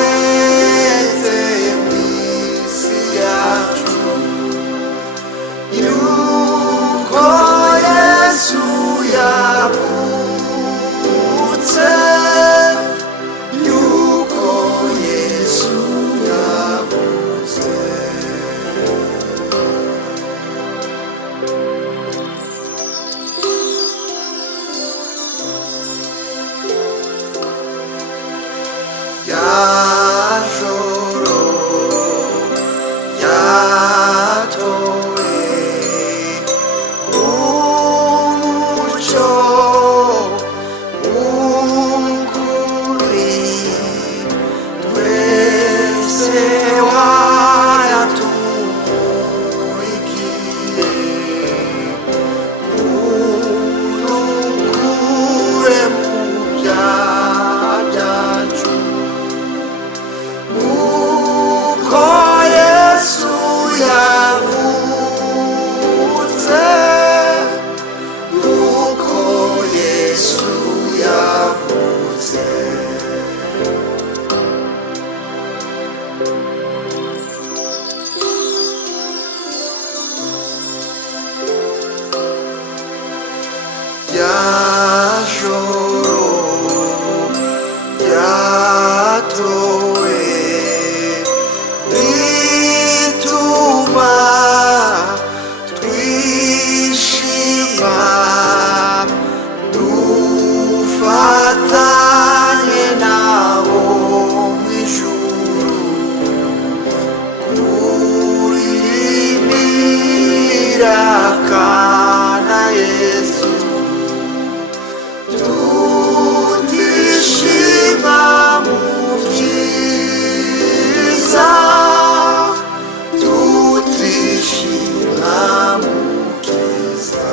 byabonetse mw'isi yacu yuko Yesu yavutse, yuko Yesu yavutse. Yajoro yatowe umucyo w'ukuri, twese wayatumurikiye, udukure mu byaha byacu. Uko Yesu yavutse, uko Yesu yavutse. Yajoro yatowe bituma twishima, dufatanye nabo mw'ijuru kuririmbira kana Yesu, tutishima mu byiza, tutishima mu byiza.